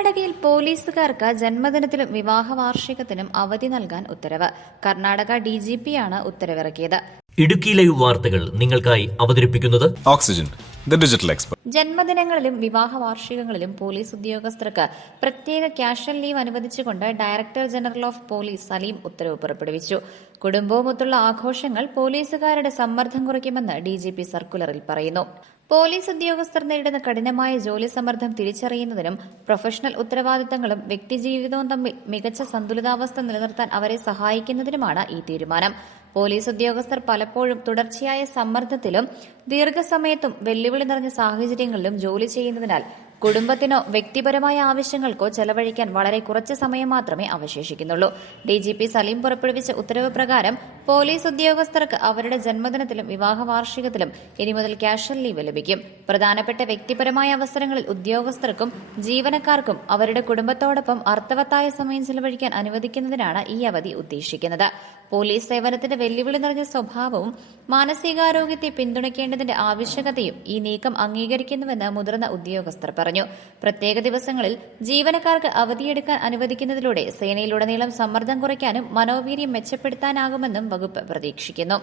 കർണാടകയിൽ പോലീസുകാർക്ക് ജന്മദിനത്തിലും വിവാഹ വാർഷികത്തിനും അവധി നൽകാൻ ഉത്തരവ്. കർണാടക ഡിജിപിയാണ് ഉത്തരവിറക്കിയത്. ഇടുക്കി ലൈവ് വാർത്തകൾ നിങ്ങൾക്കായി അവതരിപ്പിക്കുന്നത് ഓക്സിജൻ, ദി ഡിജിറ്റൽ എക്സ്പെർട്ട്. ജന്മദിനങ്ങളിലും വിവാഹ വാർഷികങ്ങളിലും പോലീസ് ഉദ്യോഗസ്ഥർക്ക് പ്രത്യേക ക്യാഷ്വൽ ലീവ് അനുവദിച്ചുകൊണ്ട് director general of police Saleem ഉത്തരവ് പുറപ്പെടുവിച്ചു. കുടുംബവുമൊത്തുള്ള ആഘോഷങ്ങൾ പോലീസുകാരുടെ സമ്മർദ്ദം കുറയ്ക്കുമെന്ന് ഡിജിപി സർക്കുലറിൽ പറയുന്നു. പോലീസ് ഉദ്യോഗസ്ഥർ നേരിടുന്ന കഠിനമായ ജോലി സമ്മർദ്ദം തിരിച്ചറിയുന്നതിനും പ്രൊഫഷണൽ ഉത്തരവാദിത്തങ്ങളും വ്യക്തിജീവിതവും തമ്മിൽ മികച്ച സന്തുലിതാവസ്ഥ നിലനിർത്താൻ അവരെ സഹായിക്കുന്നതിനുമാണ് ഈ തീരുമാനം. പോലീസ് ഉദ്യോഗസ്ഥർ പലപ്പോഴും തുടർച്ചയായ സമ്മർദ്ദത്തിലും ദീർഘസമയത്തും വെല്ലുവിളി നിറഞ്ഞ സാഹചര്യങ്ങളിലും ജോലി ചെയ്യുന്നതിനാൽ കുടുംബത്തിനോ വ്യക്തിപരമായ ആവശ്യങ്ങൾക്കോ ചെലവഴിക്കാൻ വളരെ കുറച്ച് സമയം മാത്രമേ അവശേഷിക്കുന്നുള്ളൂ. ഡിജിപി സലീം പുറപ്പെടുവിച്ച ഉത്തരവ് പ്രകാരം പോലീസ് ഉദ്യോഗസ്ഥർക്ക് അവരുടെ ജന്മദിനത്തിലും വിവാഹ വാർഷികത്തിലും ഇനി മുതൽ ക്യാഷ്വൽ ലീവ് ലഭിക്കും. പ്രധാനപ്പെട്ട വ്യക്തിപരമായ അവസരങ്ങളിൽ ഉദ്യോഗസ്ഥർക്കും ജീവനക്കാർക്കും അവരുടെ കുടുംബത്തോടൊപ്പം അർത്ഥവത്തായ സമയം ചെലവഴിക്കാൻ അനുവദിക്കുന്നതിനാണ് ഈ അവധി ഉദ്ദേശിക്കുന്നത്. പോലീസ് സേവനത്തിന്റെ വെല്ലുവിളി നിറഞ്ഞ സ്വഭാവവും മാനസികാരോഗ്യത്തെ പിന്തുണയ്ക്കേണ്ടതിന്റെ ആവശ്യകതയും ഈ നീക്കം അംഗീകരിക്കുന്നുവെന്ന് മുതിർന്ന ഉദ്യോഗസ്ഥർ പറഞ്ഞു. പ്രത്യേക ദിവസങ്ങളിൽ ജീവനക്കാർക്ക് അവധിയെടുക്കാൻ അനുവദിക്കുന്നതിലൂടെ സേനയിലുടനീളം സമ്മർദ്ദം കുറയ്ക്കാനും മനോവീര്യം മെച്ചപ്പെടുത്താനാകുമെന്നും വകുപ്പ് പ്രതീക്ഷിക്കുന്നു.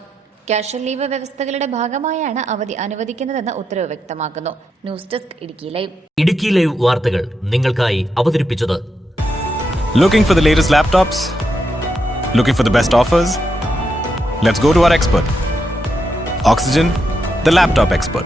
ക്യാഷ്വൽ ലീവ് വ്യവസ്ഥകളുടെ ഭാഗമായാണ് അവധി അനുവദിക്കുന്നതെന്ന് ഉത്തരവ് വ്യക്തമാക്കുന്നു. News desk Idukki live. Idukki live വാർത്തകൾ നിങ്ങൾക്കായി അവതരിപ്പിച്ചത് Looking for the latest laptops? Looking for the best offers? Let's go to our expert. Oxygen, the laptop expert.